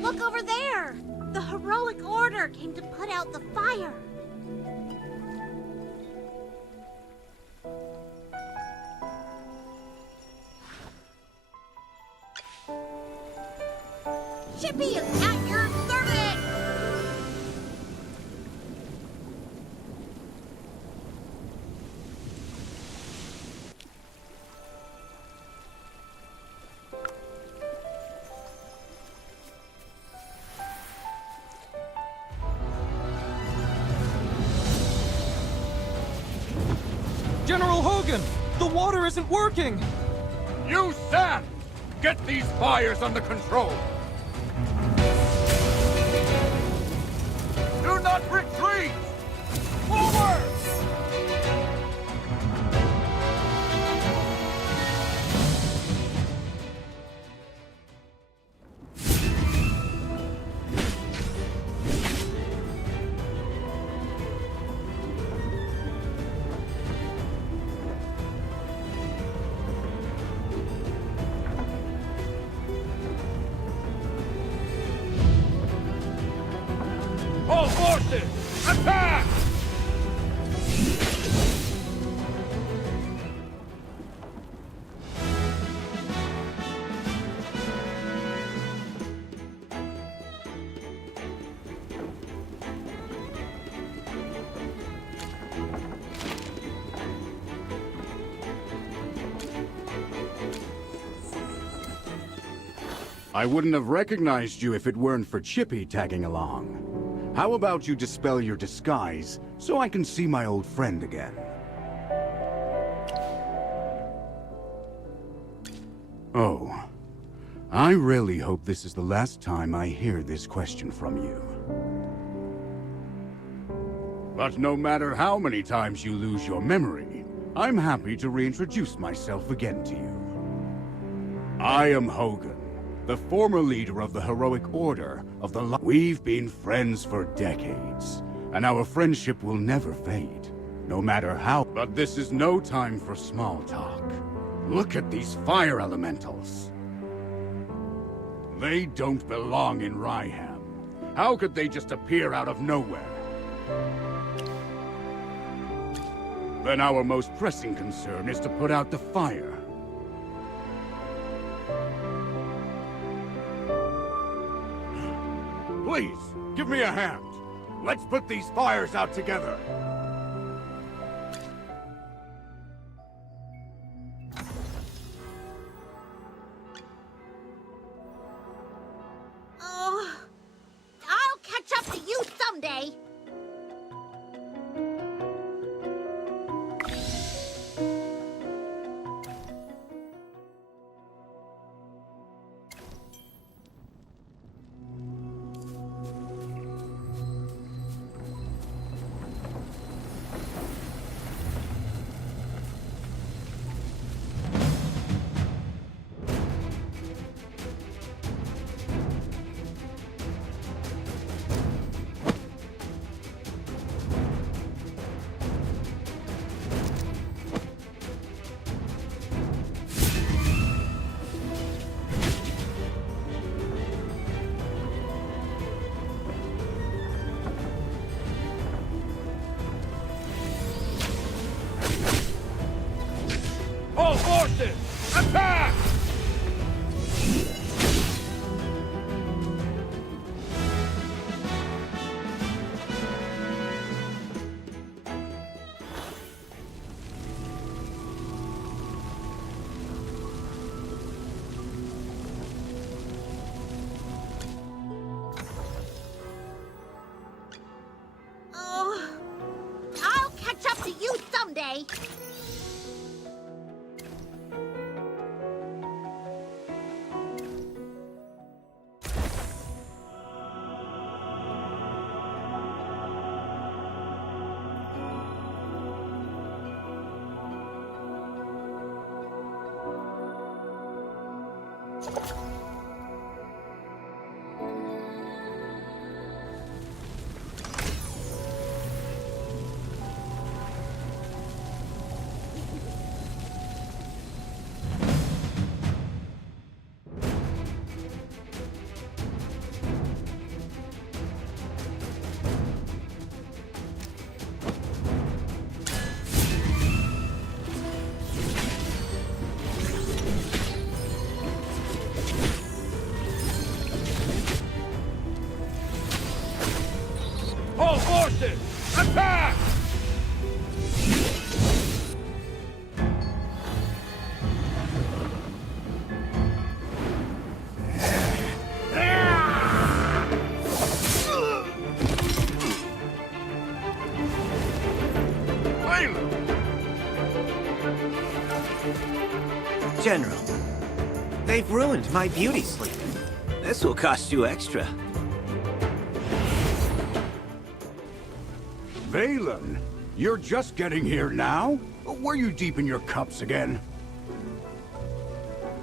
Look over there! The heroic order came to put out the fire. Chippy is at your service! General Hogan! The water isn't working! You stand! Get these fires under control! Do not retreat! Forward! All forces, attack! I wouldn't have recognized you if it weren't for Chippy tagging along. How about you dispel your disguise, so I can see my old friend again? Oh. I really hope this is the last time I hear this question from you. But no matter how many times you lose your memory, I'm happy to reintroduce myself again to you. I am Hogan, the former leader of the heroic order of the We've been friends for decades, and our friendship will never fade, no matter how. But this is no time for small talk. Look at these fire elementals. They don't belong in Ryham. How could they just appear out of nowhere? Then our most pressing concern is to put out the fire. Please, give me a hand. Let's put these fires out together. Oh, I'll catch up to you someday. say. All horses, attack! General, they've ruined my beauty sleep. This will cost you extra. Valen, you're just getting here now? Were you deep in your cups again?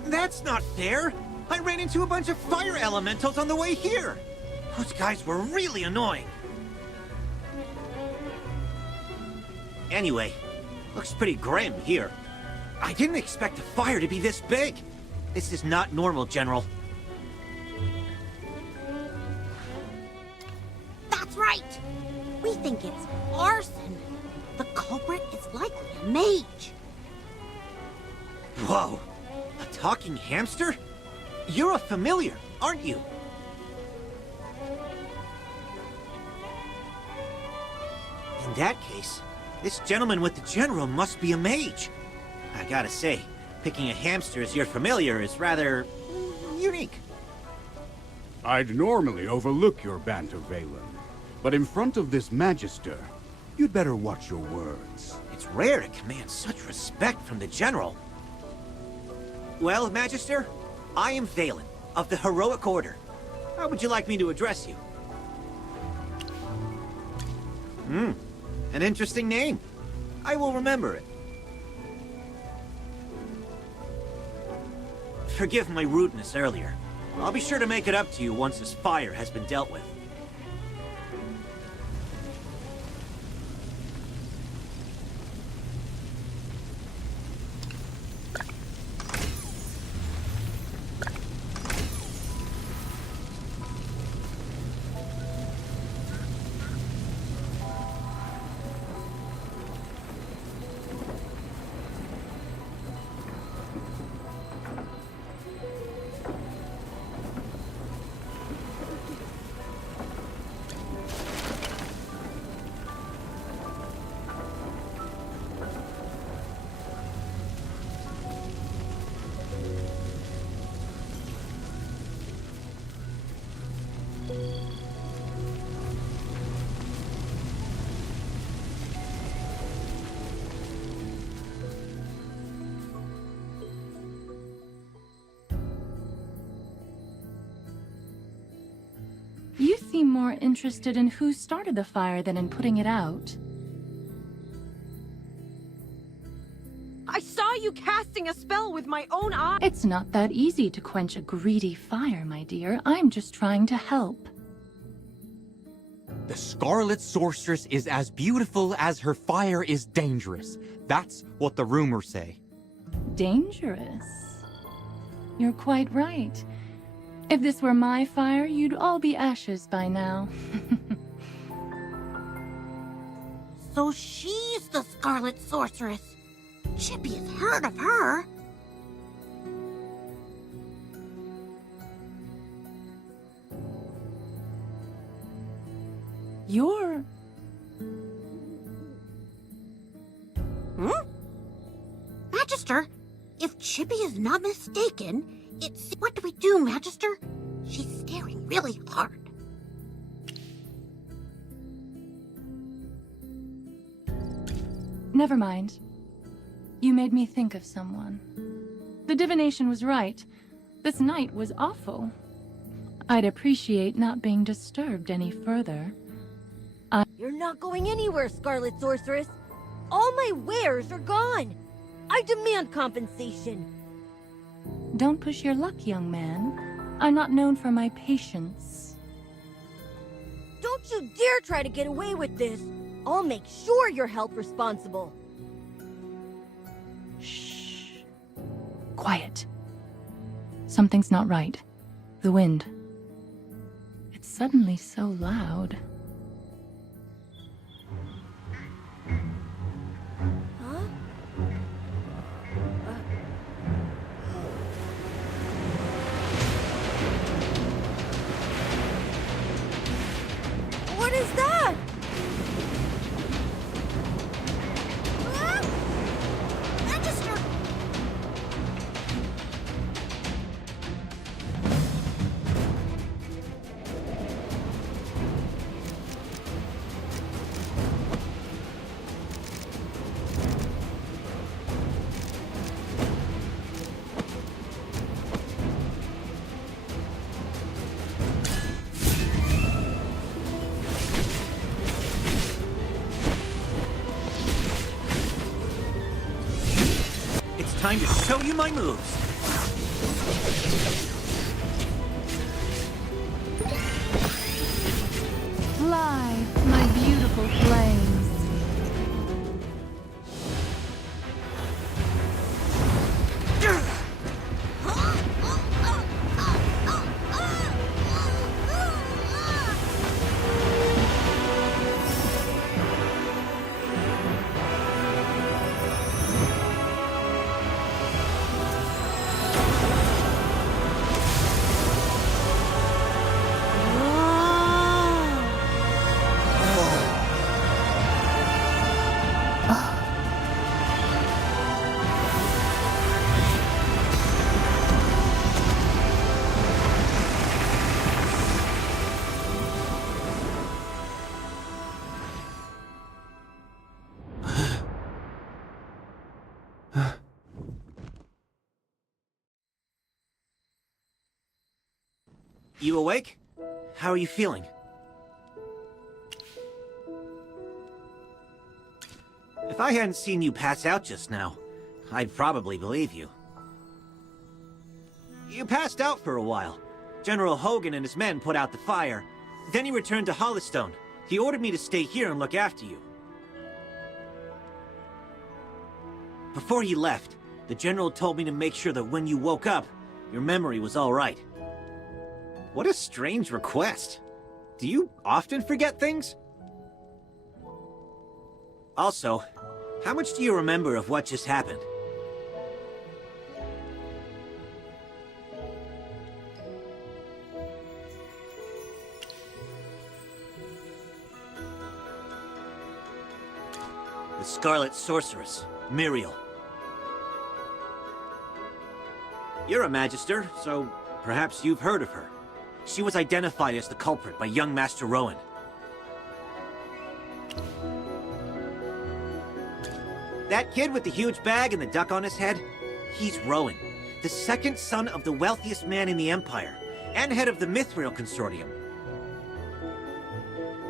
That's not fair! I ran into a bunch of fire elementals on the way here! Those guys were really annoying. Anyway, looks pretty grim here. I didn't expect the fire to be this big. This is not normal, General. That's right. We think it's arson. The culprit is likely a mage. Whoa! A talking hamster? You're a familiar, aren't you? In that case, this gentleman with the general must be a mage. I gotta say, picking a hamster as your familiar is rather unique. I'd normally overlook your banter, Valen. But in front of this Magister, you'd better watch your words. It's rare to command such respect from the general. Well, Magister, I am Valen, of the Heroic Order. How would you like me to address you? An interesting name. I will remember it. Forgive my rudeness earlier. I'll be sure to make it up to you once this fire has been dealt with. You seem more interested in who started the fire than in putting it out. I saw you casting a spell with my own eye. It's not that easy to quench a greedy fire, my dear. I'm just trying to help. The Scarlet Sorceress is as beautiful as her fire is dangerous. That's what the rumors say. Dangerous? You're quite right. If this were my fire, you'd all be ashes by now. So she's the Scarlet Sorceress. Chippy has heard of her. You're... Magister, if Chippy is not mistaken, it's... What do we do, Magister? She's staring really hard. Never mind. You made me think of someone. The divination was right. This night was awful. I'd appreciate not being disturbed any further. You're not going anywhere, Scarlet Sorceress. All my wares are gone. I demand compensation. Don't push your luck, young man. I'm not known for my patience. Don't you dare try to get away with this. I'll make sure you're held responsible. Shh. Quiet. Something's not right. The wind. It's suddenly so loud. Huh? What is that? Magister! It's time to show you my moves. Fly, my beautiful flames. You awake? How are you feeling? If I hadn't seen you pass out just now, I'd probably believe you. You passed out for a while. General Hogan and his men put out the fire. Then he returned to Hollystone. He ordered me to stay here and look after you. Before he left, the General told me to make sure that when you woke up, your memory was all right. What a strange request. Do you often forget things? Also, how much do you remember of what just happened? The Scarlet Sorceress, Muriel. You're a Magister, so perhaps you've heard of her. She was identified as the culprit by young Master Rowan. That kid with the huge bag and the duck on his head? He's Rowan, the second son of the wealthiest man in the Empire, and head of the Mithril Consortium.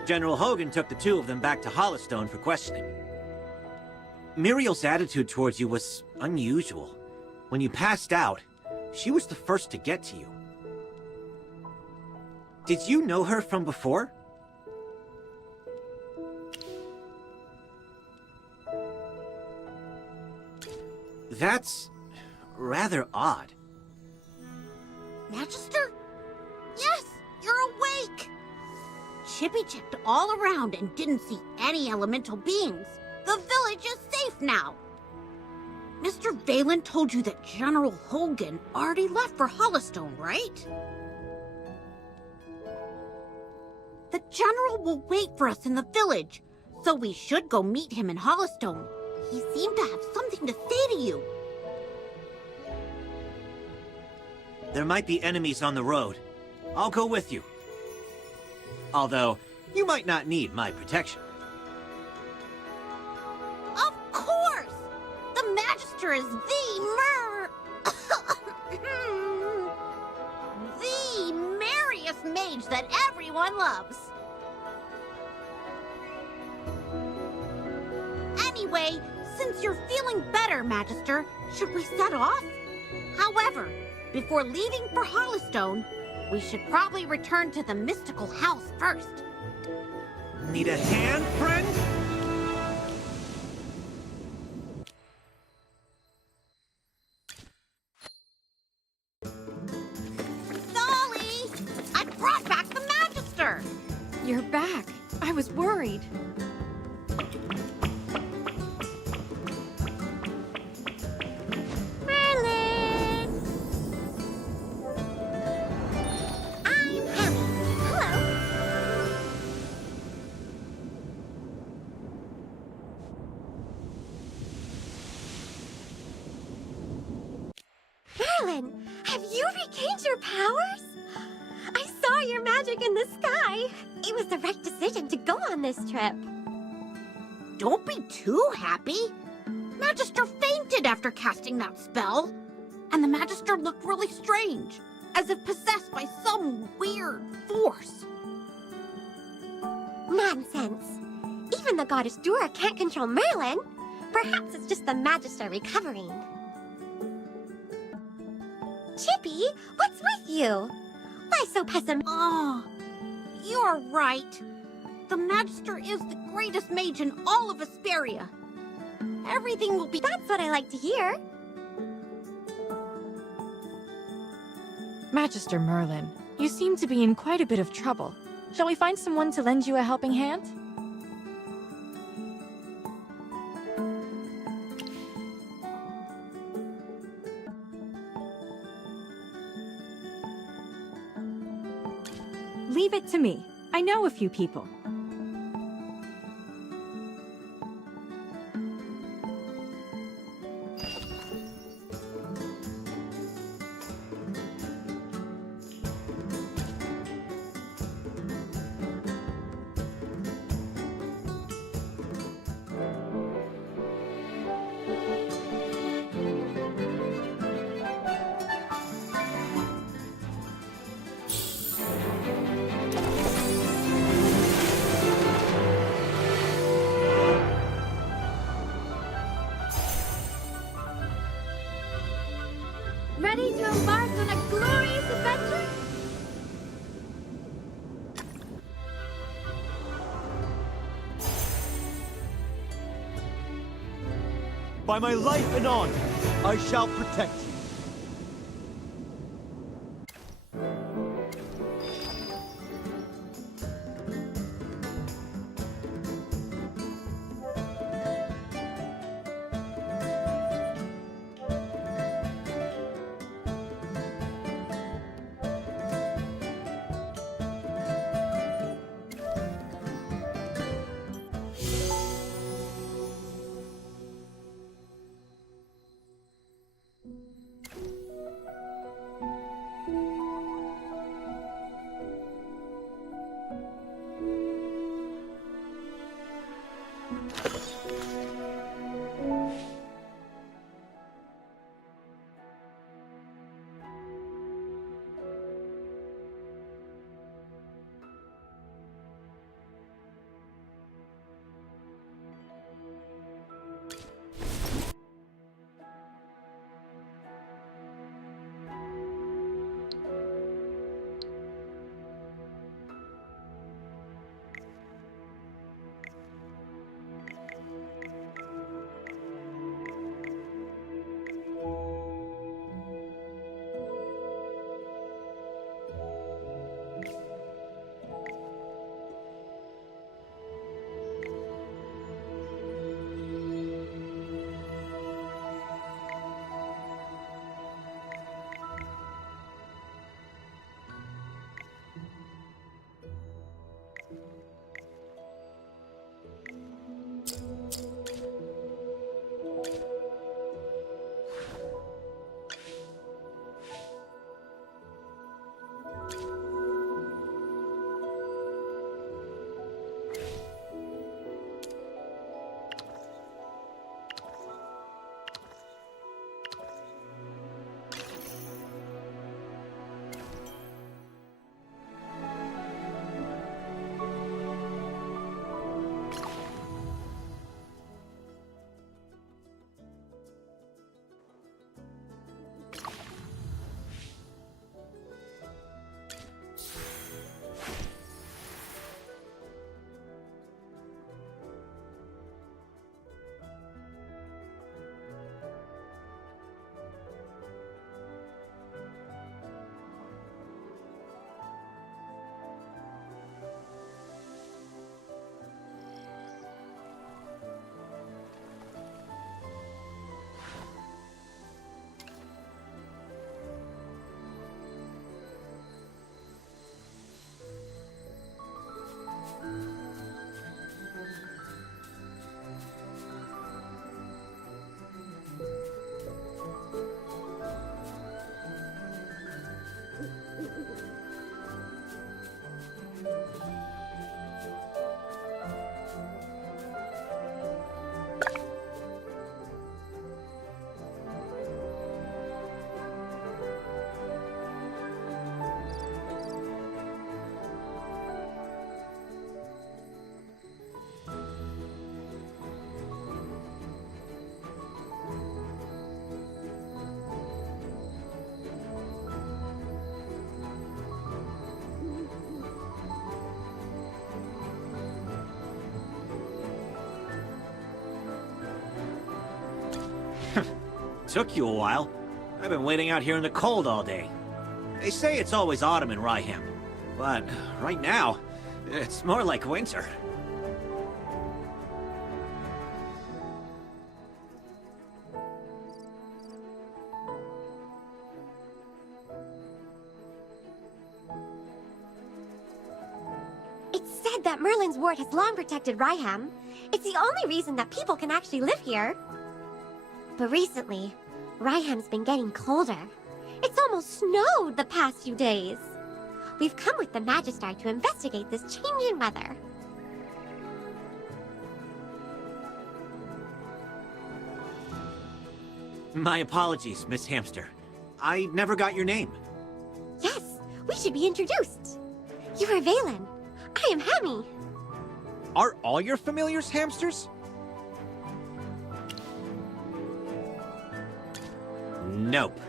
General Hogan took the two of them back to Hollystone for questioning. Muriel's attitude towards you was unusual. When you passed out, she was the first to get to you. Did you know her from before? That's rather odd. Magister? Yes, you're awake! Chippy checked all around and didn't see any elemental beings. The village is safe now. Mr. Valen told you that General Hogan already left for Hollystone, right? The General will wait for us in the village, so we should go meet him in Hollystone. He seemed to have something to say to you. There might be enemies on the road. I'll go with you. Although, you might not need my protection. Of Magister is the merriest mage that everyone loves. Anyway, since you're feeling better, Magister, should we set off? However, before leaving for Hollystone, we should probably return to the mystical house first. Need a hand, friend? Dolly! I brought back the Magister! You're back. I was worried. Merlin, have you regained your powers? I saw your magic in the sky. It was the right decision to go on this trip. Don't be too happy. Magister fainted after casting that spell. And the Magister looked really strange, as if possessed by some weird force. Nonsense. Even the goddess Dura can't control Merlin. Perhaps it's just the Magister recovering. Chippy, what's with you? Why so pessimistic? Oh, you're right. The Magister is the greatest mage in all of Asperia. Everything will be... That's what I like to hear. Magister Merlin, you seem to be in quite a bit of trouble. Shall we find someone to lend you a helping hand? Leave it to me. I know a few people. Ready to embark on a glorious adventure? By my life and honor, I shall protect you. Took you a while. I've been waiting out here in the cold all day. They say it's always autumn in Riham, but right now, it's more like winter. It's said that Merlin's ward has long protected Riham. It's the only reason that people can actually live here. But recently, Riham's been getting colder. It's almost snowed the past few days. We've come with the Magister to investigate this change in weather. My apologies, Miss Hamster. I never got your name. Yes, we should be introduced. You are Valen. I am Hammy. Are all your familiars hamsters? Nope.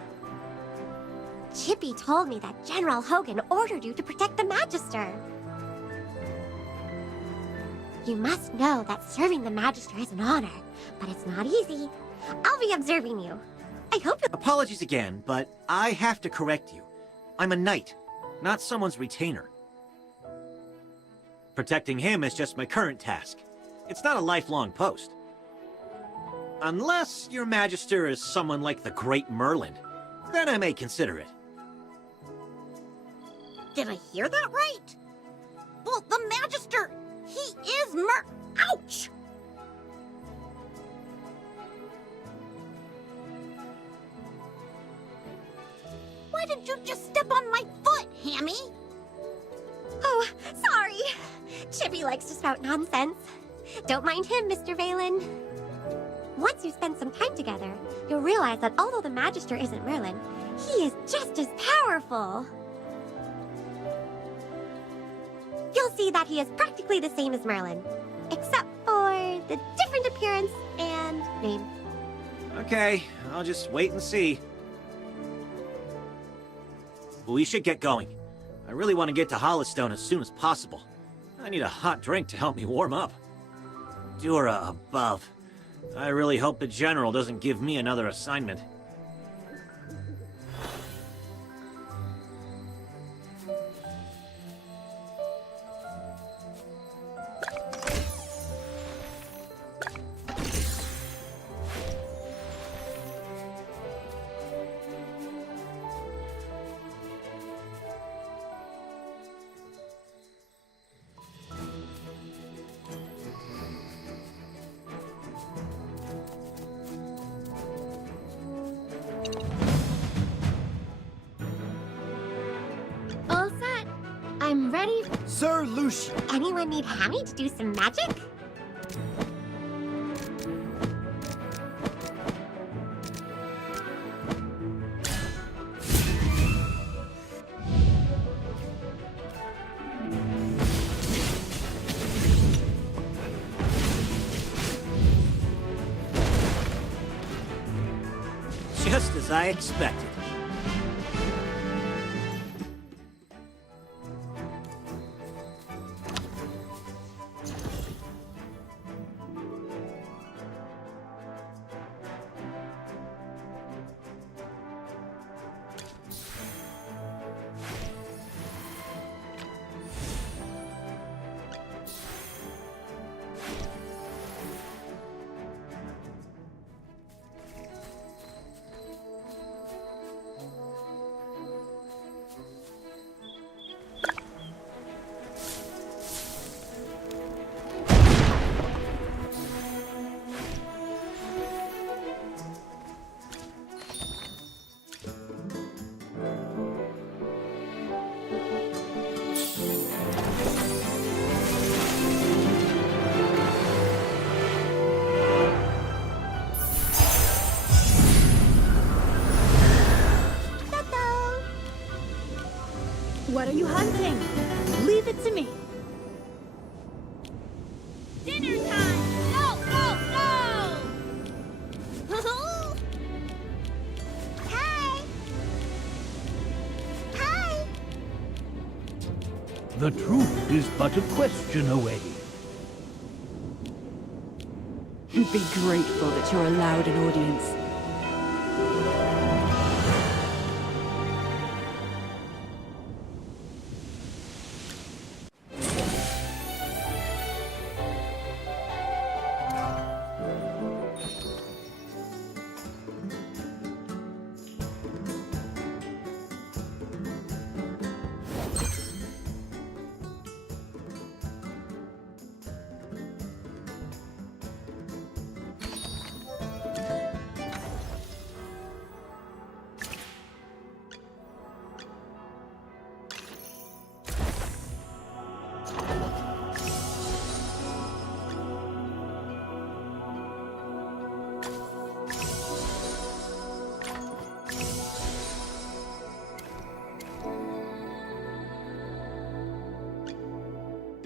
Chippy told me that General Hogan ordered you to protect the Magister. You must know that serving the Magister is an honor, but it's not easy. I'll be observing you. I hope you... Apologies again, but I have to correct you. I'm a knight, not someone's retainer. Protecting him is just my current task. It's not a lifelong post. Unless your Magister is someone like the Great Merlin, then I may consider it. Did I hear that right? Well, the Magister, he is Ouch! Why did you just step on my foot, Hammy? Oh, sorry. Chippy likes to spout nonsense. Don't mind him, Mr. Valen. Once you spend some time together, you'll realize that although the Magister isn't Merlin, he is just as powerful. You'll see that he is practically the same as Merlin, except for the different appearance and name. Okay, I'll just wait and see. We should get going. I really want to get to Hollowstone as soon as possible. I need a hot drink to help me warm up. Dura above. I really hope the General doesn't give me another assignment. All set. I'm ready. Sir Lucian. Anyone need Hammy to do some magic? Just as I expected. What are you hunting? Leave it to me. Dinner time! Go, go, go! Hi! Hi! The truth is but a question away. Be grateful that you're allowed an audience.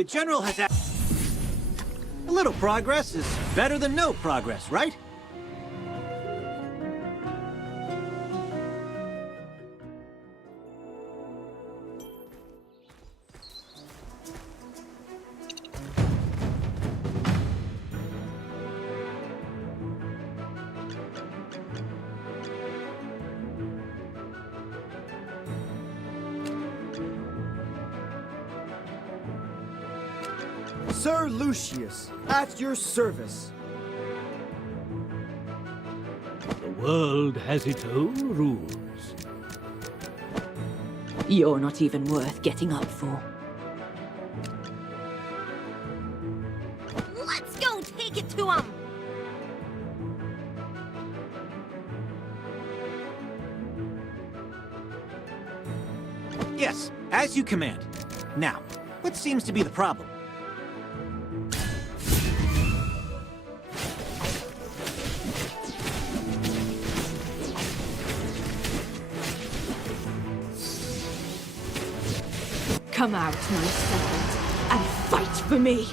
The General has a little progress is better than no progress, right? Sir Lucius, at your service. The world has its own rules. You're not even worth getting up for. Let's go take it to him! Yes, as you command. Now, what seems to be the problem? Come out, my servant, and fight for me!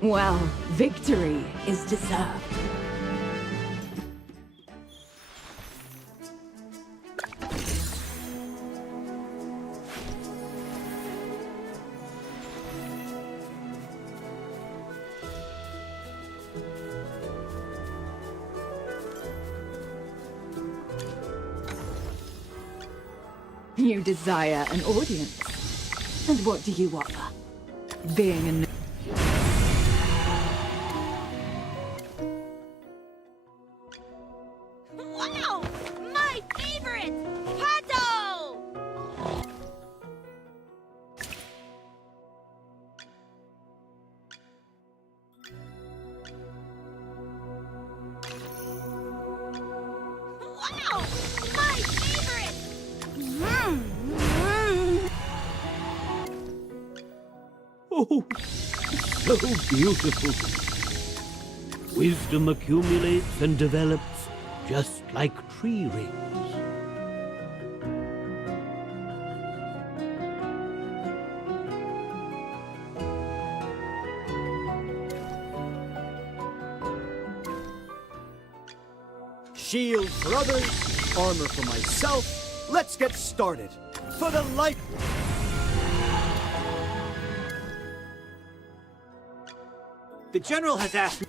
Well, victory is deserved. You desire an audience. And what do you offer? Being an... Wow! My favorite! Pato! Wow! My favorite! Oh, so beautiful. Wisdom accumulates and develops just like tree rings. Shield for others, armor for myself. Let's get started. For the life... The General has asked me...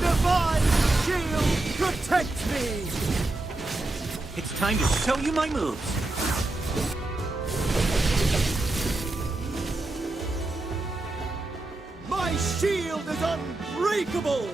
Divine shield, protect me! It's time to show you my moves. My shield is unbreakable!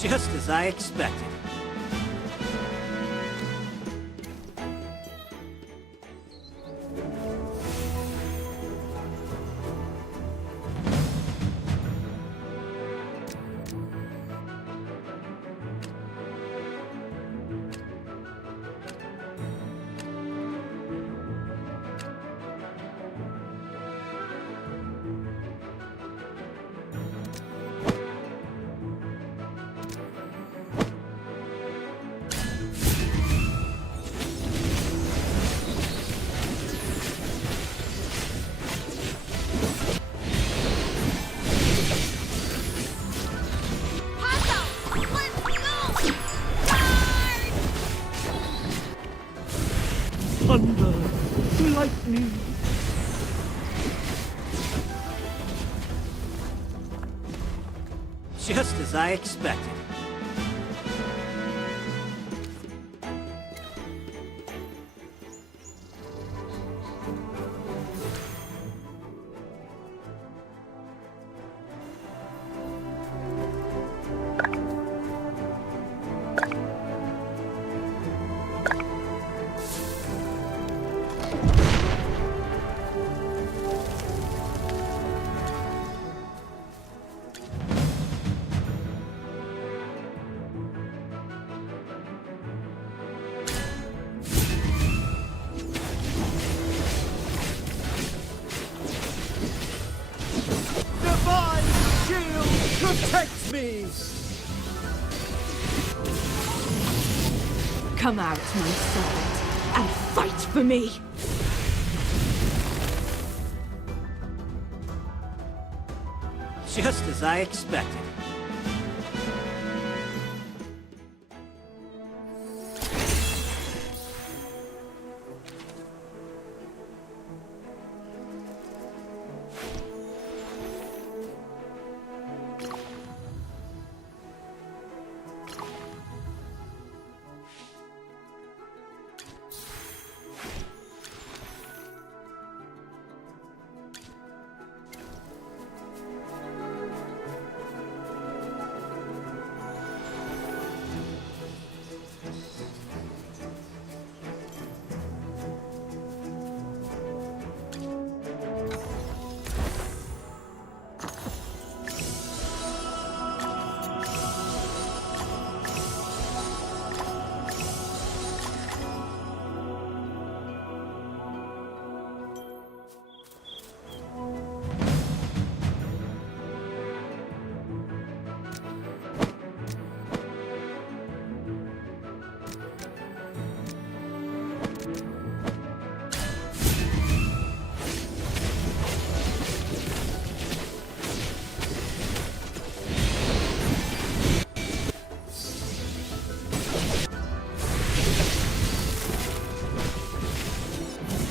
Just as I expected. Thunder, lightning. Just as I expected. Protect me! Come out, my servant, and fight for me! Just as I expected.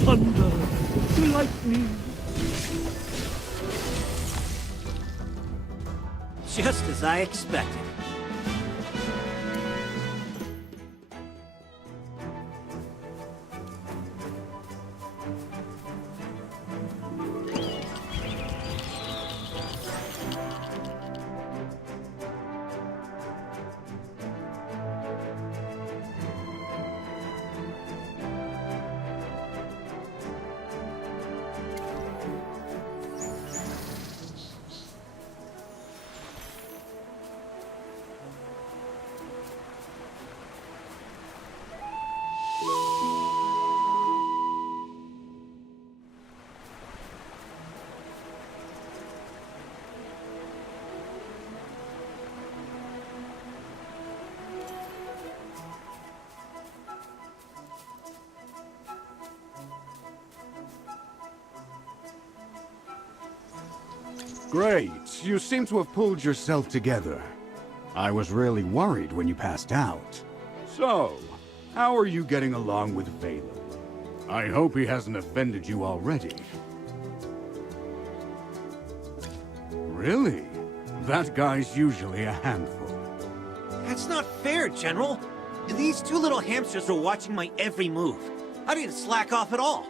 Thunder, lightning. Just as I expected. Great. You seem to have pulled yourself together. I was really worried when you passed out. So, how are you getting along with Valen? I hope he hasn't offended you already. Really? That guy's usually a handful. That's not fair, General. These two little hamsters are watching my every move. I didn't slack off at all.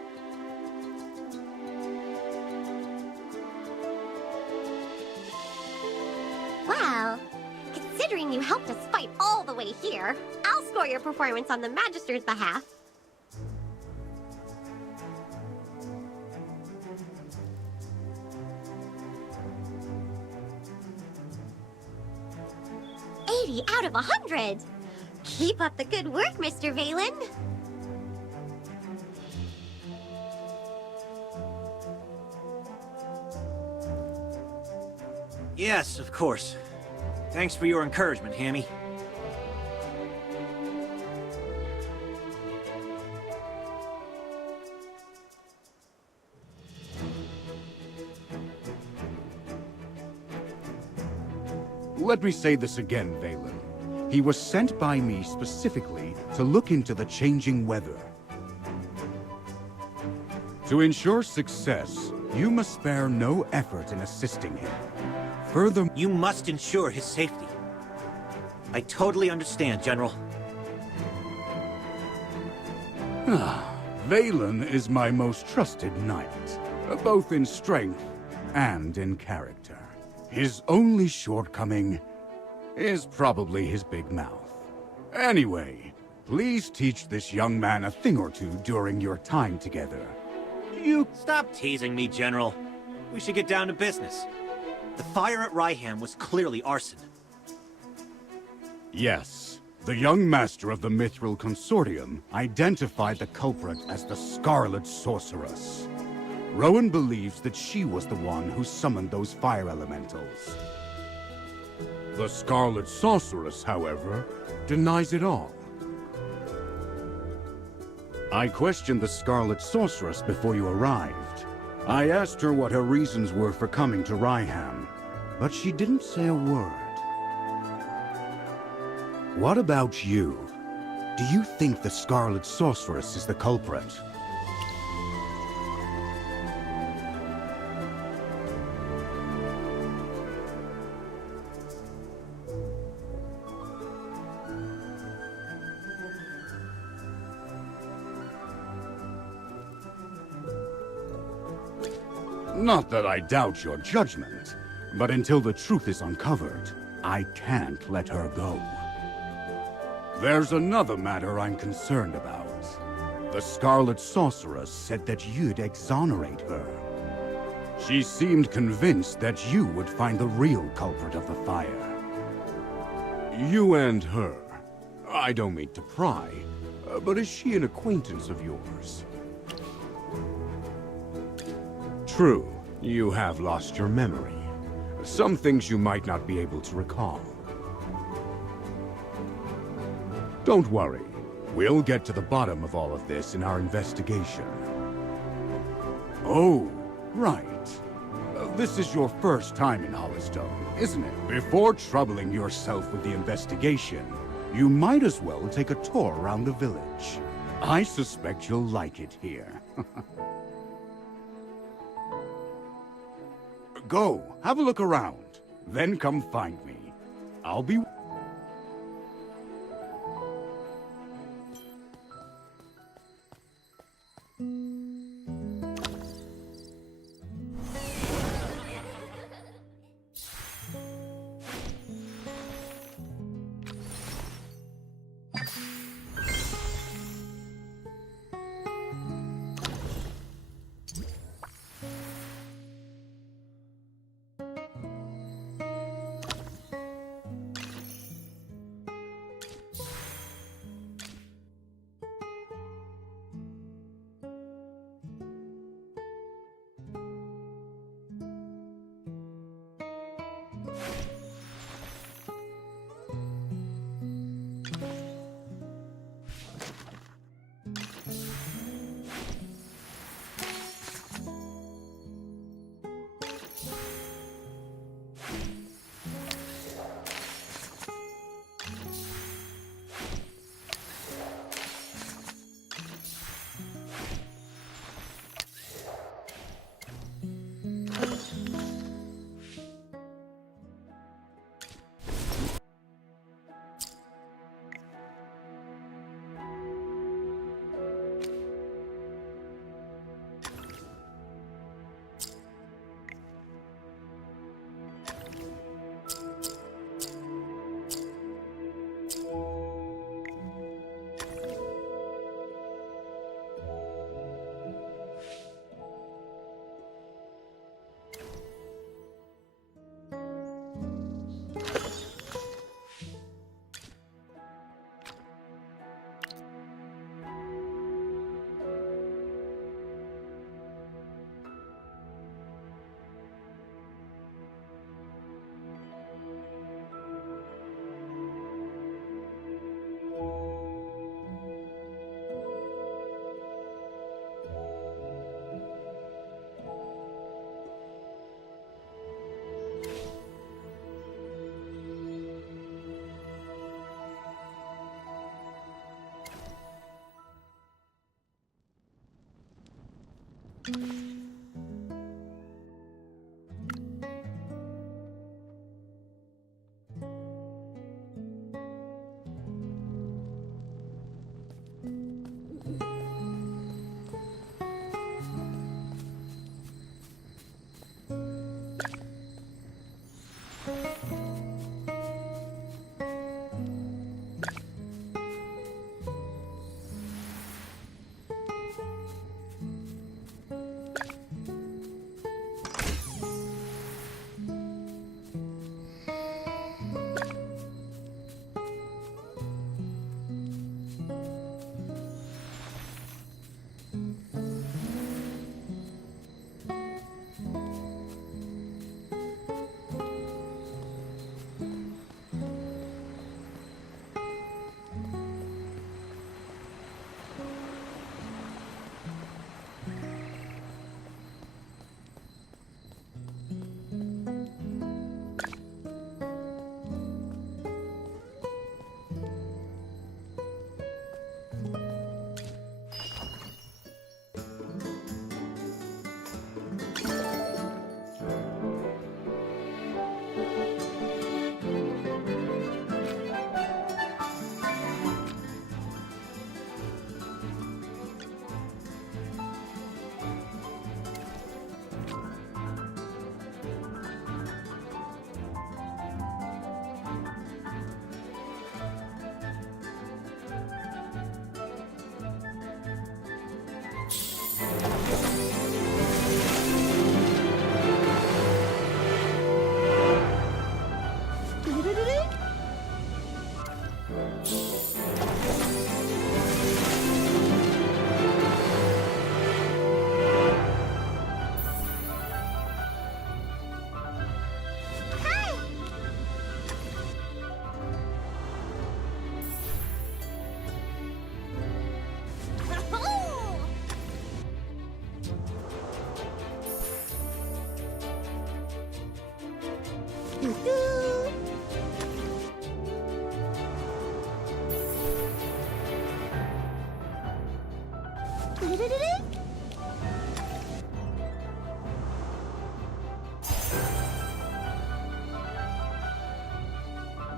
Well, considering considering you helped us fight all the way here, I'll score your performance on the Magister's behalf. Out of 100. Keep up the good work, Mr. Valen. Yes, of course. Thanks for your encouragement, Hammy. Let me say this again, Valen. He was sent by me specifically to look into the changing weather. To ensure success, you must spare no effort in assisting him. Further, you must ensure his safety. I totally understand, General. Valen is my most trusted knight, both in strength and in character. His only shortcoming is probably his big mouth. Anyway, please teach this young man a thing or two during your time together. You... Stop teasing me, General. We should get down to business. The fire at Ryham was clearly arson. Yes. The young master of the Mithril Consortium identified the culprit as the Scarlet Sorceress. Rowan believes that she was the one who summoned those fire elementals. The Scarlet Sorceress, however, denies it all. I questioned the Scarlet Sorceress before you arrived. I asked her what her reasons were for coming to Ryham, but she didn't say a word. What about you? Do you think the Scarlet Sorceress is the culprit? Not that I doubt your judgment, but until the truth is uncovered, I can't let her go. There's another matter I'm concerned about. The Scarlet Sorceress said that you'd exonerate her. She seemed convinced that you would find the real culprit of the fire. You and her. I don't mean to pry, but is she an acquaintance of yours? True, you have lost your memory. Some things you might not be able to recall. Don't worry. We'll get to the bottom of all of this in our investigation. Oh, right. This is your first time in Hollowstone, isn't it? Before troubling yourself with the investigation, you might as well take a tour around the village. I suspect you'll like it here. Go, have a look around, then come find me. I'll be...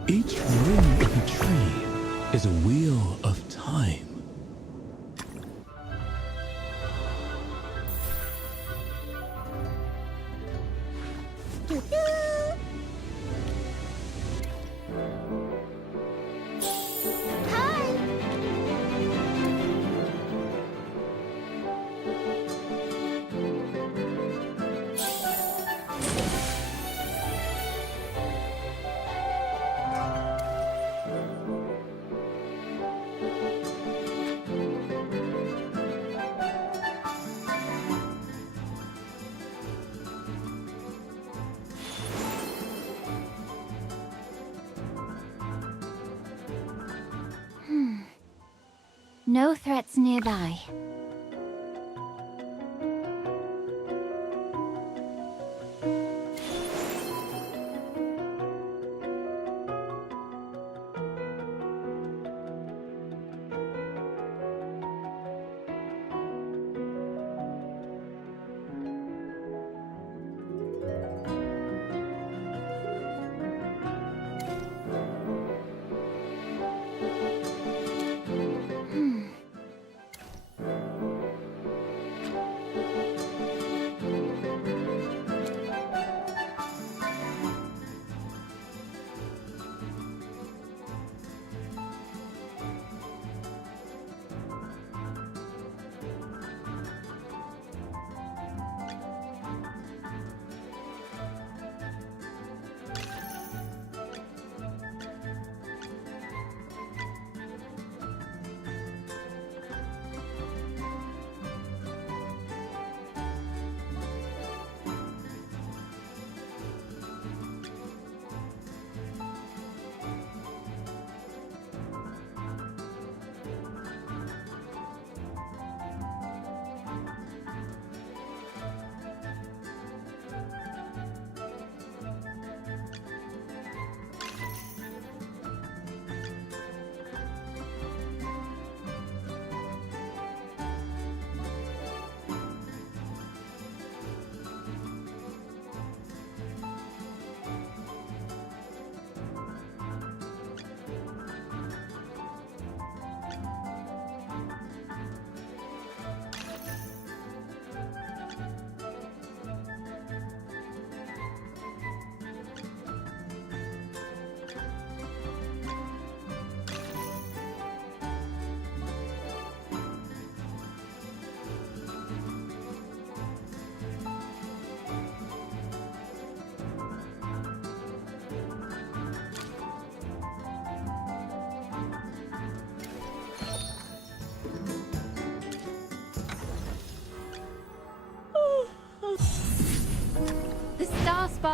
Each ring of a tree is a wheel of time. No threats nearby.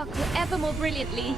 sparkle ever more brilliantly.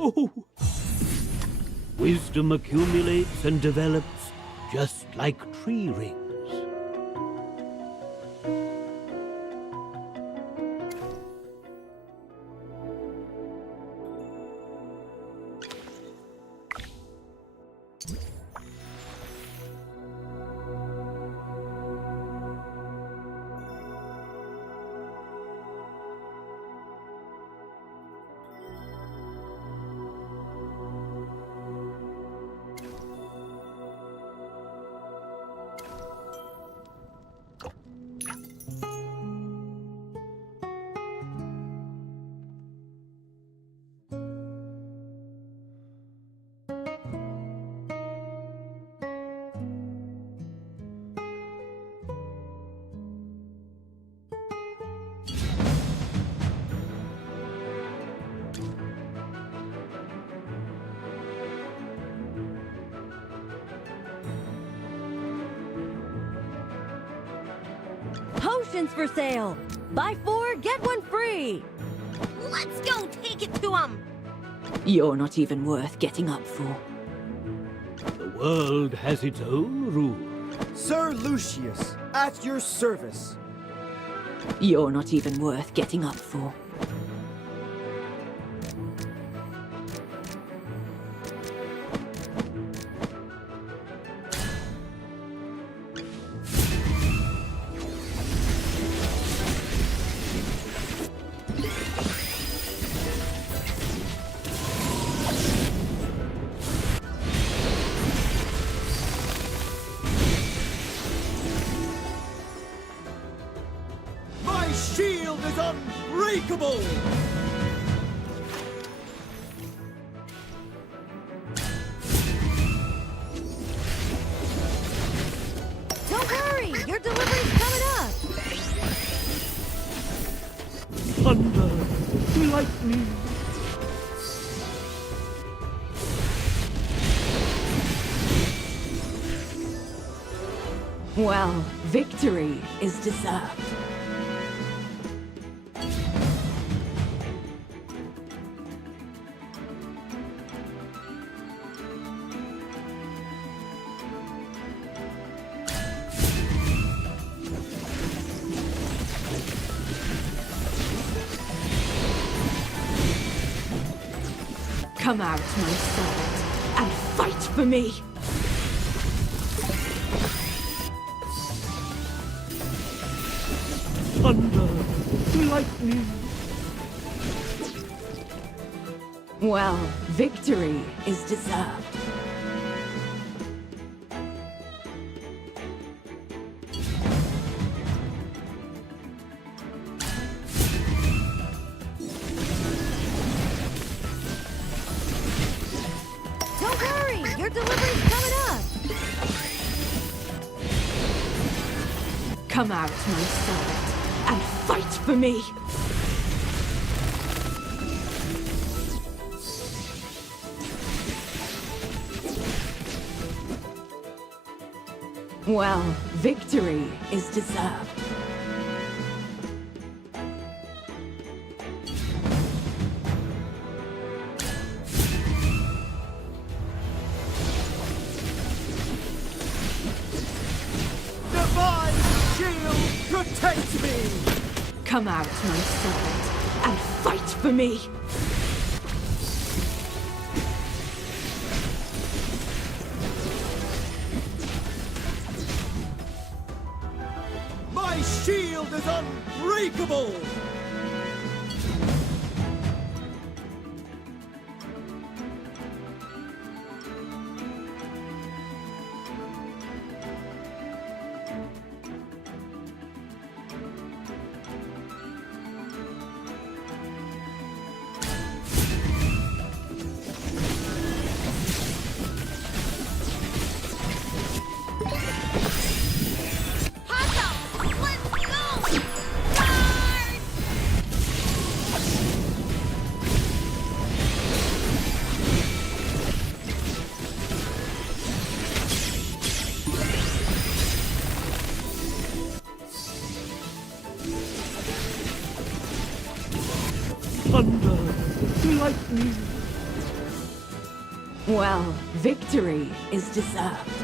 Oh. Wisdom accumulates and develops just like tree rings. Potions for sale! Buy 4, get 1 free! Let's go take it to him! You're not even worth getting up for. The world has its own rules. Sir Lucius, at your service. You're not even worth getting up for. My shield is unbreakable! Don't worry, your delivery's coming up! Thunder, lightning. Well, victory is deserved. Come out, my servant, and fight for me! Thunder, lightning. Well, victory is deserved. Don't worry, your delivery's coming up! Come out, my servant, and fight for me! Well, victory is deserved. Come out, my servant, and fight for me! My shield is unbreakable! Thunder, lightning. Well, victory is deserved.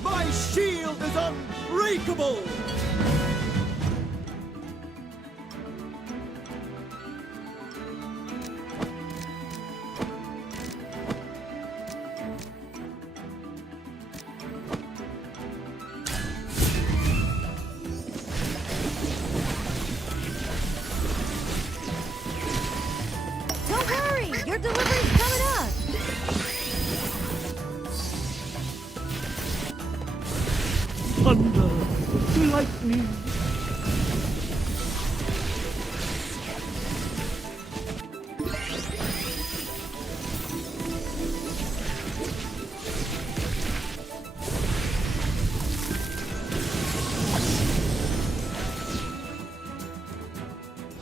My shield is unbreakable! Don't worry, your delivery's coming up. Thunder, lightning.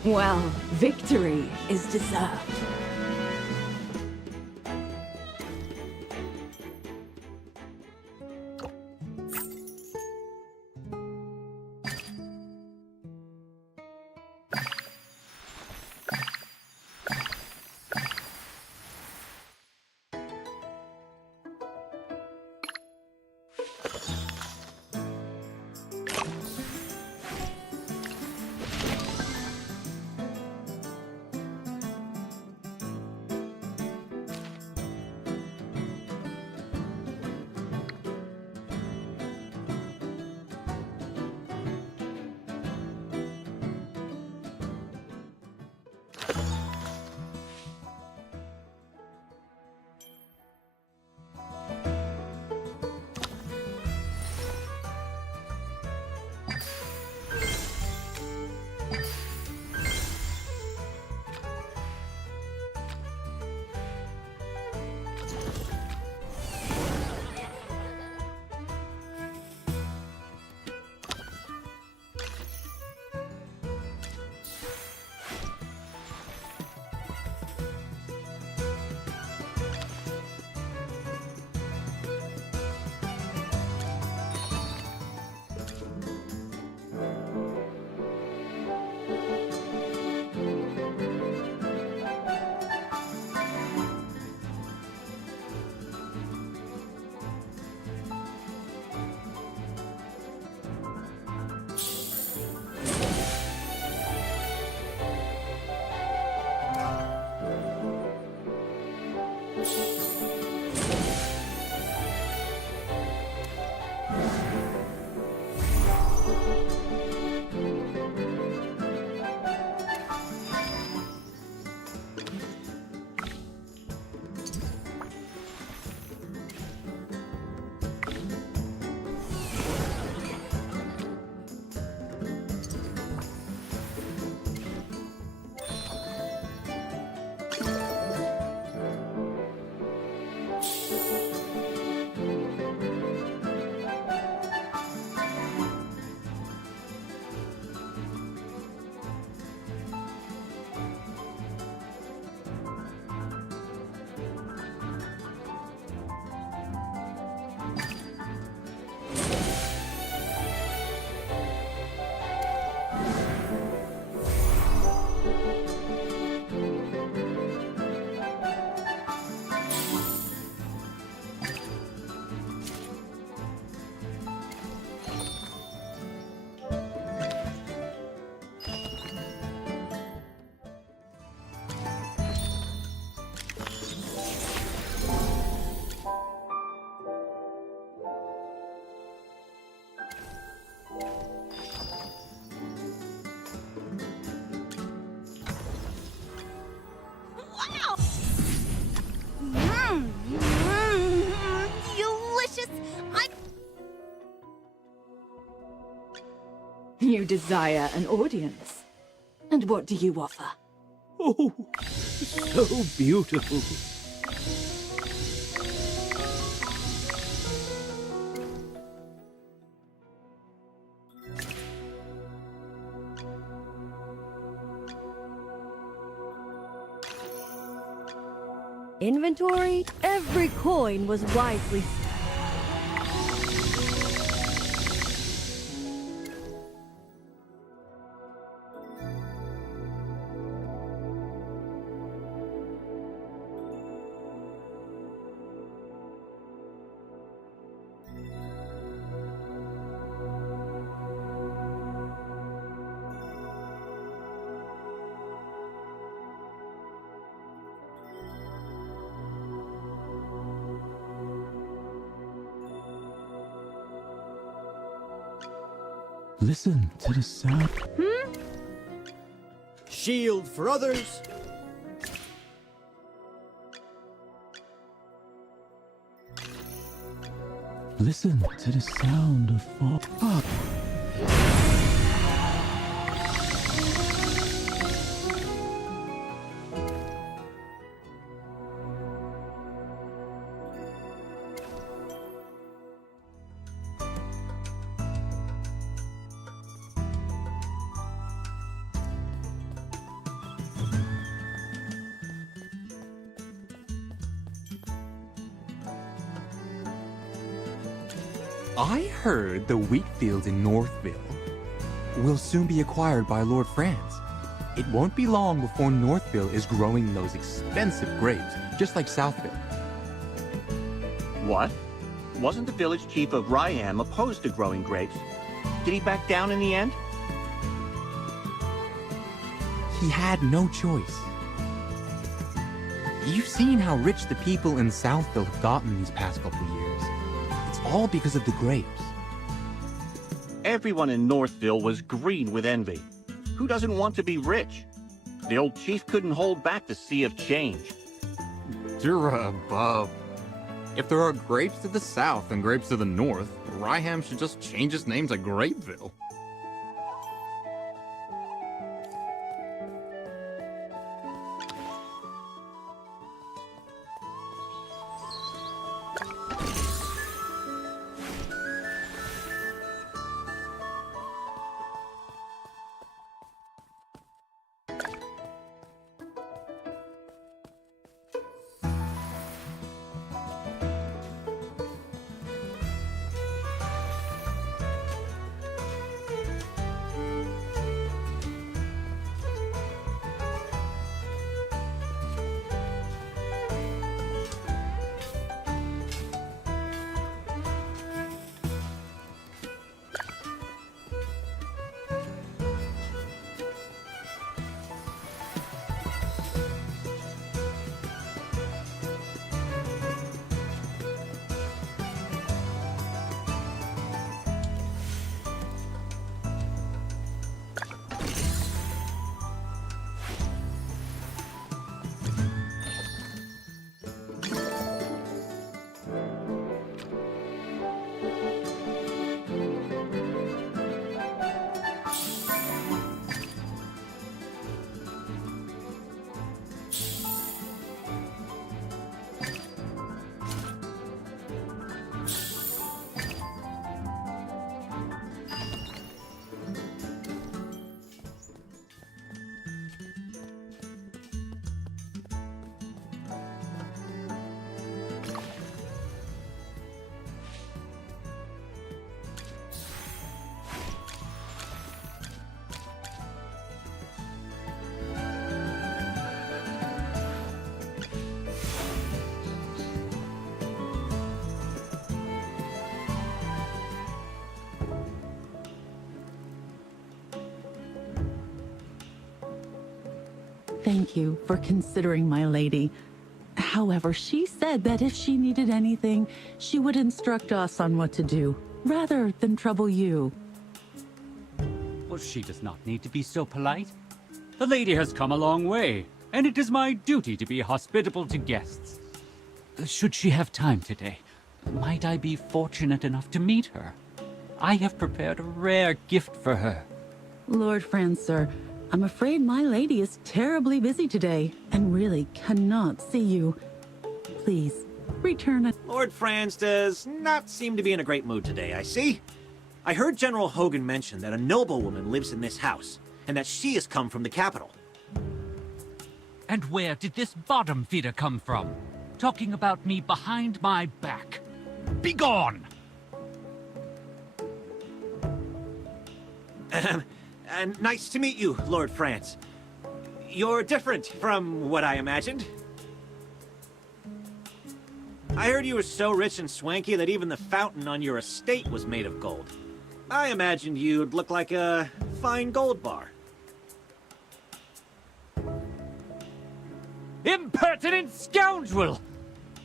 Well, victory is deserved. You desire an audience. And what do you offer? Oh, so beautiful. Inventory? Every coin was wisely spent. Listen to the sound. Shield for others. Listen to the sound of fall. I heard the wheat fields in Northville will soon be acquired by Lord Franz. It won't be long before Northville is growing those expensive grapes, just like Southville. What? Wasn't the village chief of Ryham opposed to growing grapes? Did he back down in the end? He had no choice. You've seen how rich the people in Southville have gotten these past couple years. It's all because of the grapes. Everyone in Northville was green with envy. Who doesn't want to be rich? The old chief couldn't hold back the sea of change. Dura above. If there are grapes to the south and grapes to the north, Ryham should just change its name to Grapeville. Thank you for considering my lady. However, she said that if she needed anything, she would instruct us on what to do, rather than trouble you. Well, she does not need to be so polite. The lady has come a long way, and it is my duty to be hospitable to guests. Should she have time today, might I be fortunate enough to meet her? I have prepared a rare gift for her. Lord Franz, sir, I'm afraid my lady is terribly busy today and really cannot see you. Please, return it. Lord Franz does not seem to be in a great mood today, I see. I heard General Hogan mention that a noblewoman lives in this house, and that she has come from the capital. And where did this bottom feeder come from? Talking about me behind my back. Begone! And nice to meet you, Lord Franz. You're different from what I imagined. I heard you were so rich and swanky that even the fountain on your estate was made of gold. I imagined you'd look like a fine gold bar. Impertinent scoundrel!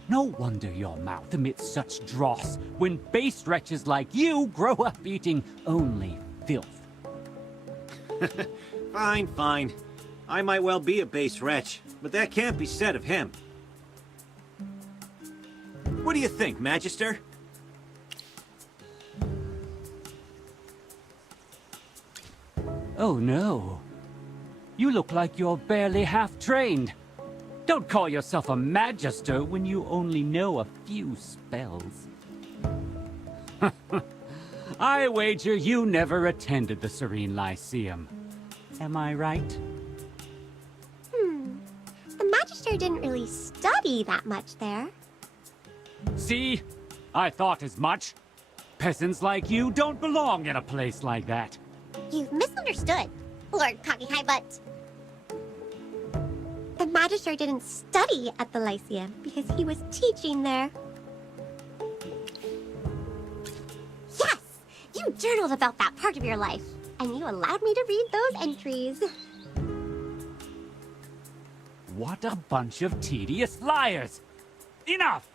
No wonder your mouth emits such dross when base wretches like you grow up eating only filth. Fine, fine. I might well be a base wretch, but that can't be said of him. What do you think, Magister? Oh no. You look like you're barely half-trained. Don't call yourself a Magister when you only know a few spells. I wager you never attended the Serene Lyceum. Am I right? The Magister didn't really study that much there. See? I thought as much. Peasants like you don't belong in a place like that. You've misunderstood, Lord Cocky High Butt. The Magister didn't study at the Lyceum because he was teaching there. Yes! You journaled about that part of your life, and you allowed me to read those entries. What a bunch of tedious liars! Enough!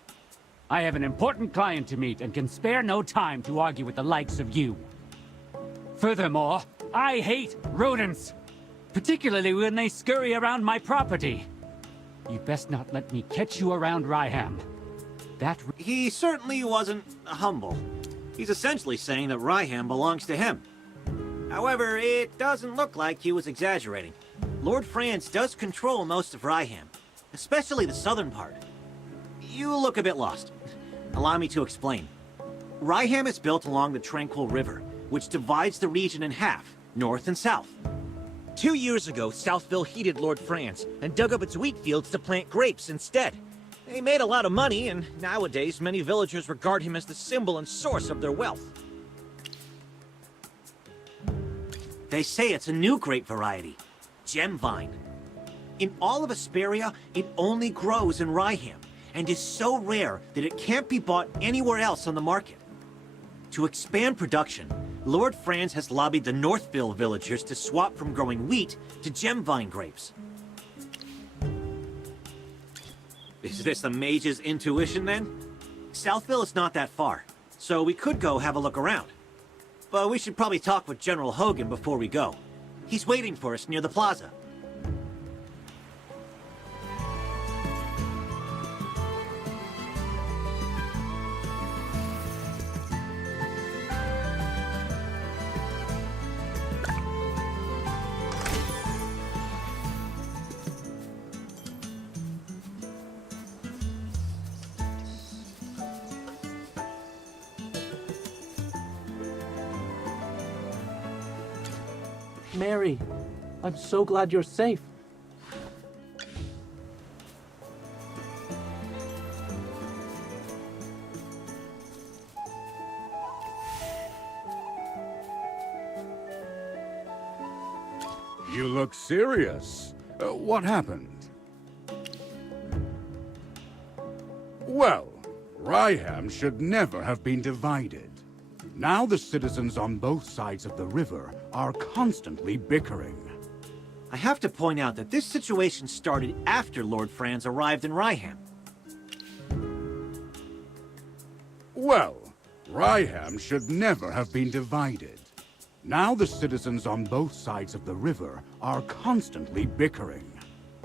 I have an important client to meet and can spare no time to argue with the likes of you. Furthermore, I hate rodents, particularly when they scurry around my property. You best not let me catch you around Ryham. He certainly wasn't humble. He's essentially saying that Ryham belongs to him. However, it doesn't look like he was exaggerating. Lord Franz does control most of Ryham, especially the southern part. You look a bit lost. Allow me to explain. Ryham is built along the Tranquil River, which divides the region in half, north and south. 2 years ago, Southville heeded Lord Franz and dug up its wheat fields to plant grapes instead. They made a lot of money, and nowadays many villagers regard him as the symbol and source of their wealth. They say it's a new grape variety, gem vine. In all of Asperia, it only grows in Ryham, and is so rare that it can't be bought anywhere else on the market. To expand production, Lord Franz has lobbied the Northville villagers to swap from growing wheat to gem vine grapes. Is this the mage's intuition, then? Southville is not that far, so we could go have a look around. But we should probably talk with General Hogan before we go. He's waiting for us near the plaza. Mary, I'm so glad you're safe. You look serious. What happened? Well, Ryham should never have been divided. Now the citizens on both sides of the river are constantly bickering. I have to point out that this situation started after Lord Franz arrived in Ryham. Well, Ryham should never have been divided. Now the citizens on both sides of the river are constantly bickering.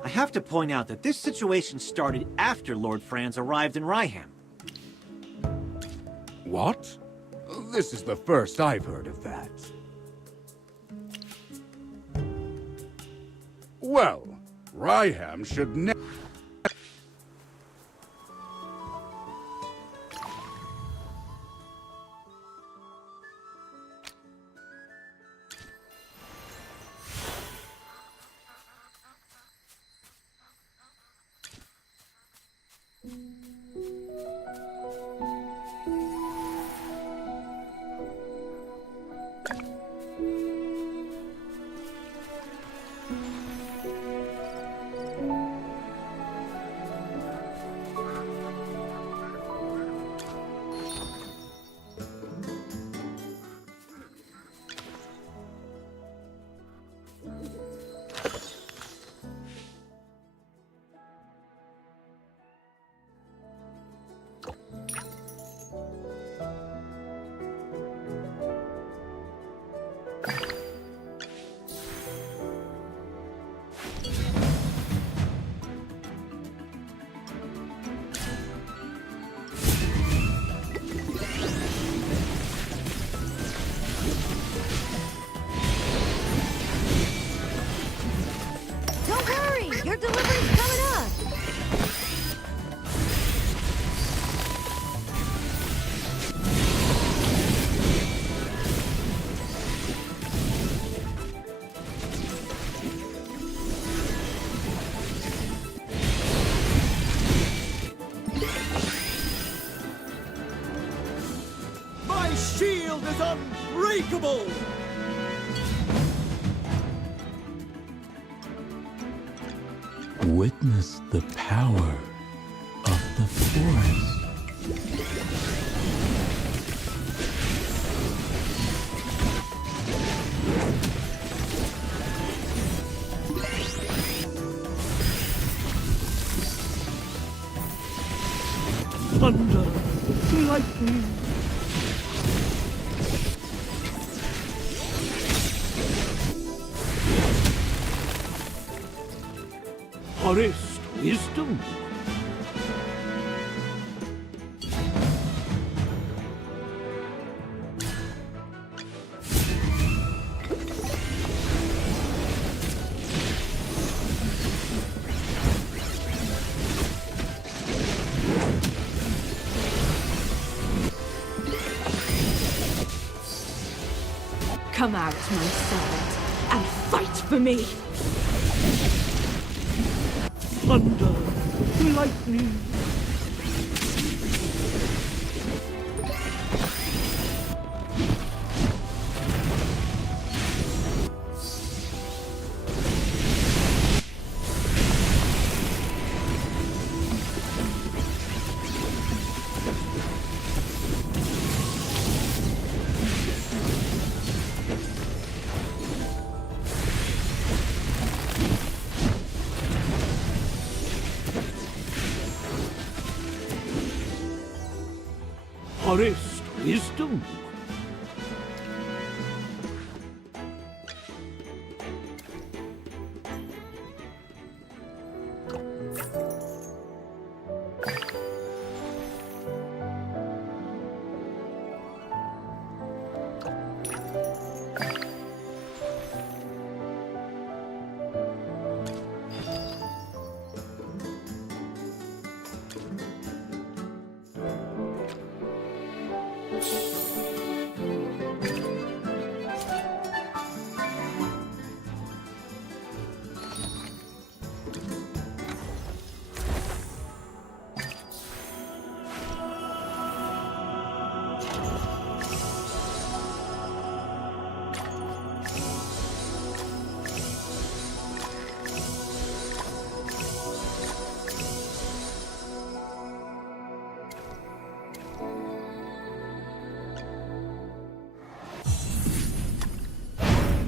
I have to point out that this situation started after Lord Franz arrived in Ryham. What? This is the first I've heard of that. Well, Ryham should never... Don't worry, your delivery's coming up. My shield is unbreakable! Witness the power of the forest. Thunder, lightning. Forest wisdom. Come out, my servant, and fight for me! Thunder, lightning. Forest wisdom.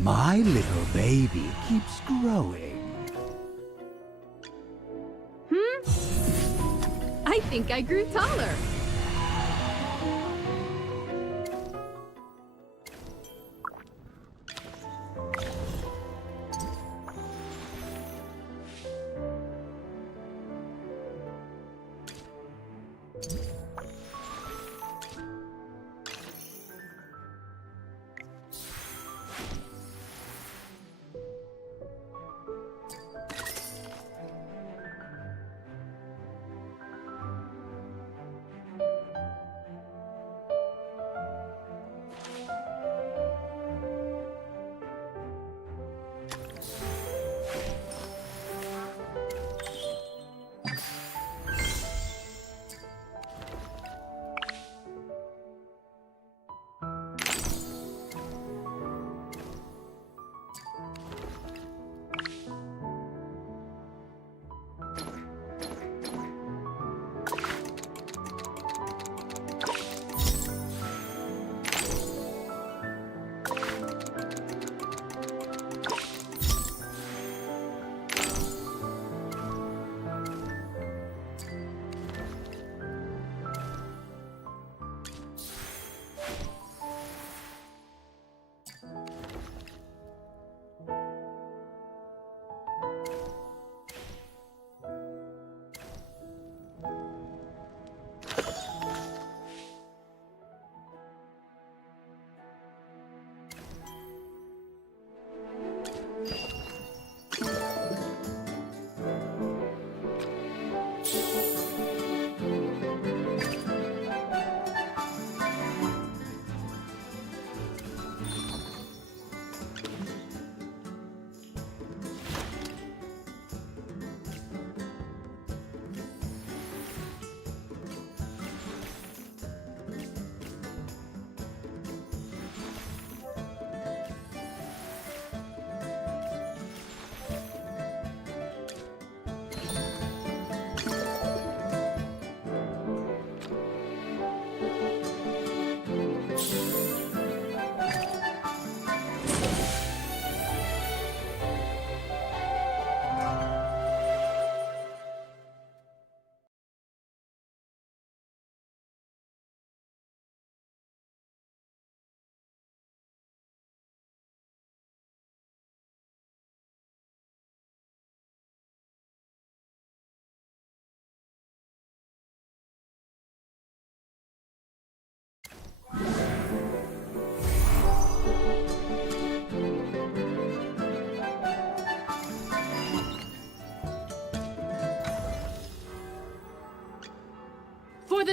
My little baby keeps growing. I think I grew taller.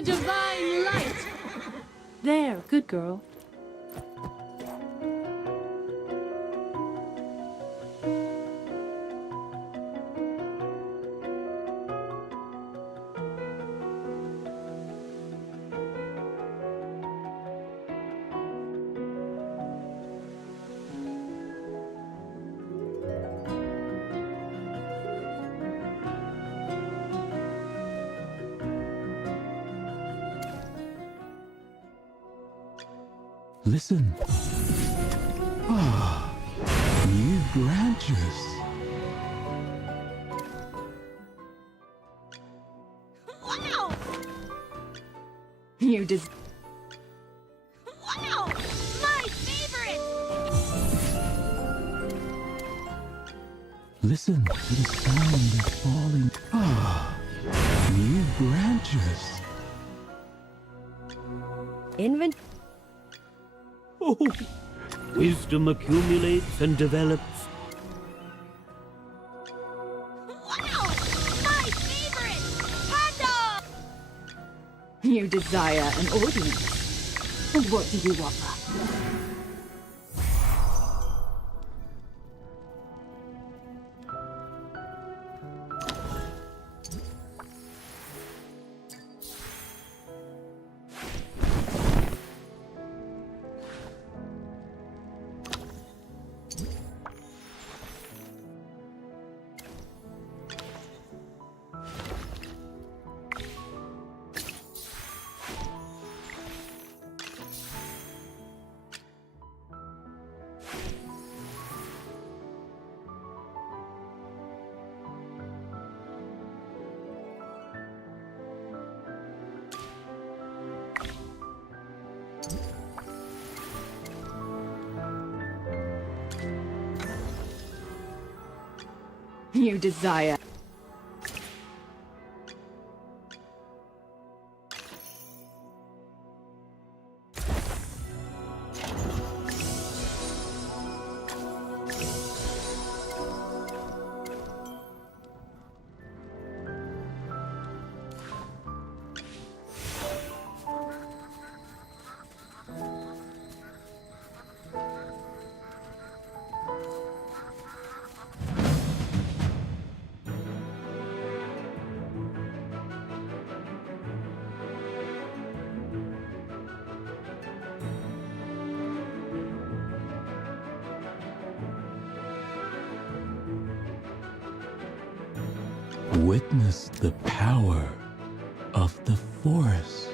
the divine light. There, good girl. Listen. Ah, new branches. Wow! You Wow! My favorite! Listen to the sound of falling. Ah, new branches. Oh, wisdom accumulates and develops. Wow! My favorite! Panda! You desire an audience. And what do you offer? You desire. Witness the power of the forest.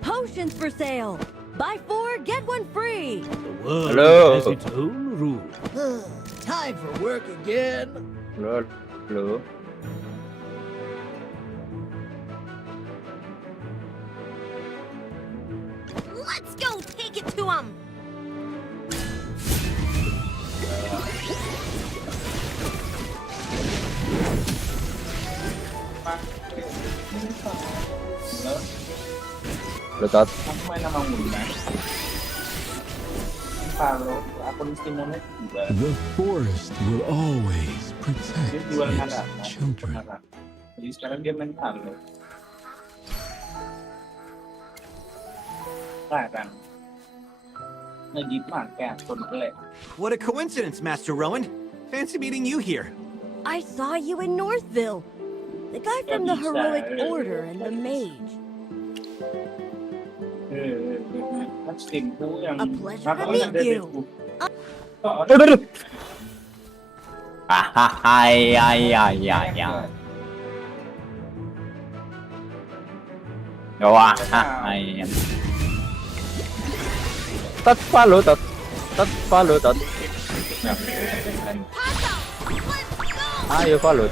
Potions for sale. Buy 4, get 1 free. The world Hello. has its own rules. Time for work again. Hello. Hello. Let's go take it to him! Lutot. Aku main sama Muna. Kalau aku di Stimunet juga. The forest will always protect Dia jual its harap. children. Jadi sekarang dia main halo. Sekarang. Lagi makan konflik. What a coincidence, Master Rowan. Fancy meeting you here. I saw you in Northville. The guy from the heroic order and the mage. Kan Steamku yang A pleasure to meet you. Wah, ayan. Follow, follow. Ayo follow,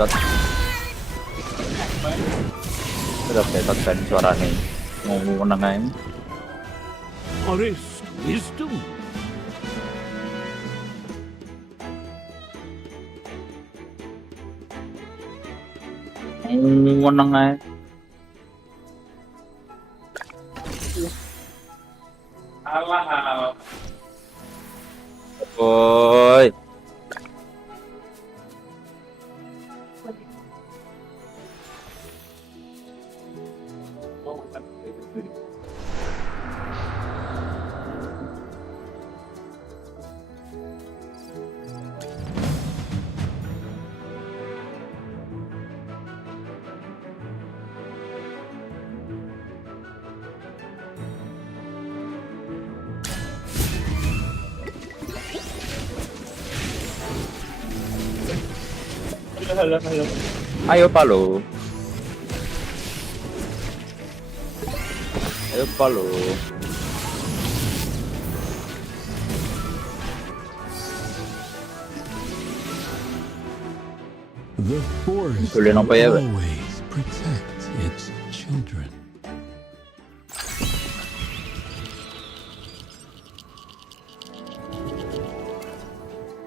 Udah ketat kan suaranya. Mau menang aja. Forest wisdom. Mau menang aja. Alah. Oi. Halo, halo. Ayo Palo. Ayo Palo. The forest Tuloy ng will payaba. always protect its children.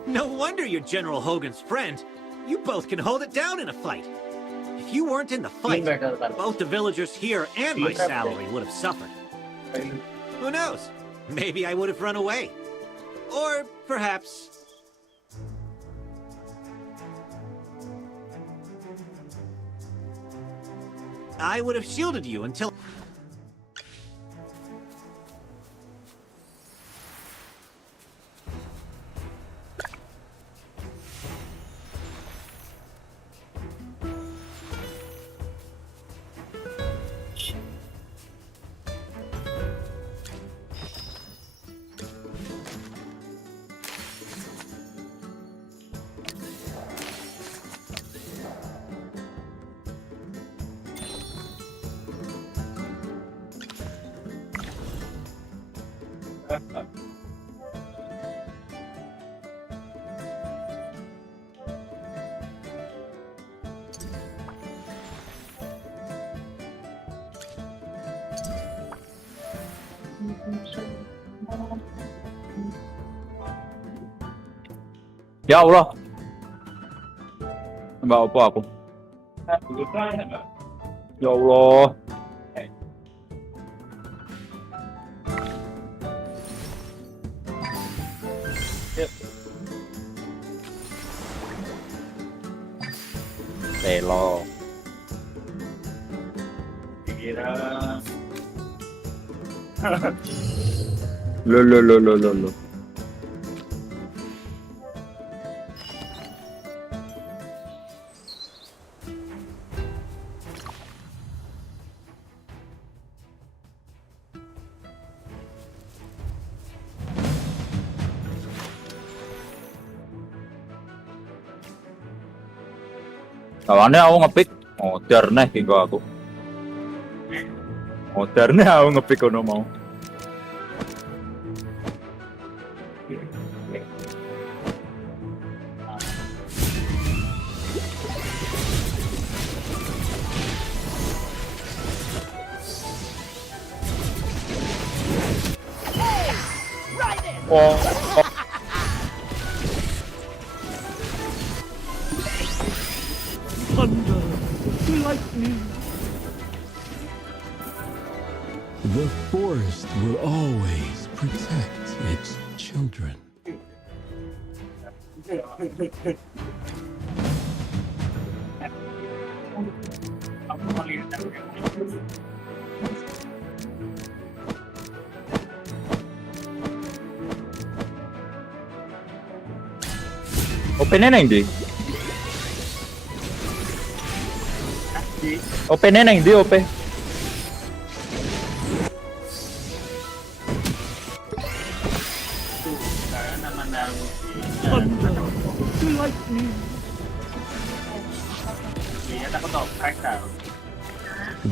No wonder you're General Hogan's friend. You both can hold it down in a fight. If you weren't in the fight, both the villagers here and my salary would have suffered. Who knows? Maybe I would have run away. Or perhaps... I would have shielded you until... Ya Allah. Mbak apa aku? Ya Allah. Telo. Lo. Kawannya aku ngepick modern kiko aku. Modern aku ngepick kono mau. Oh. Thunder, lightning. The forest will always protect its children. Open-nya nang di? Open-nya nang di, open? Thunder, lightning.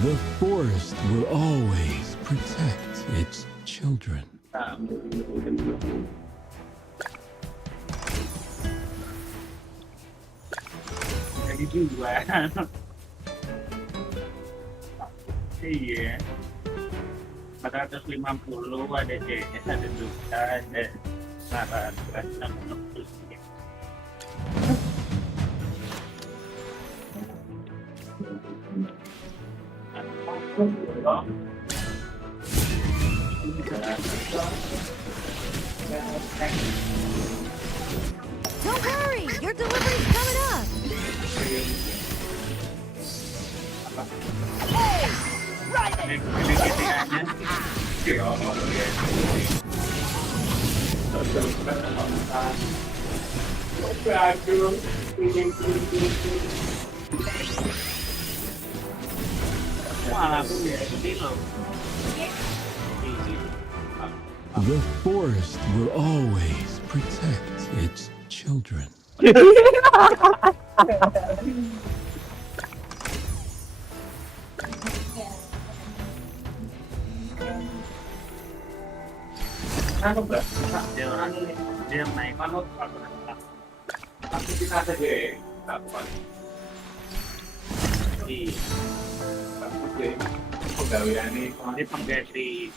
The forest will always protect its children. Iya. 450 ada CS, ada juga, ada 460. Don't worry, your delivery's coming up. Hey, right it. The forest will always protect its children. Dia naik manut tapi kita saja di penggawean ini pengganti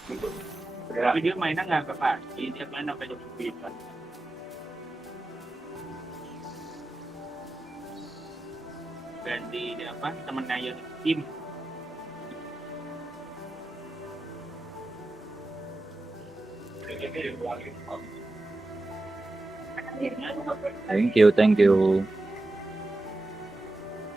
tapi dia mainnya nggak ke pagi, dia main sampai jam 9. Ganti apa temennya yang tim. Thank you, thank you.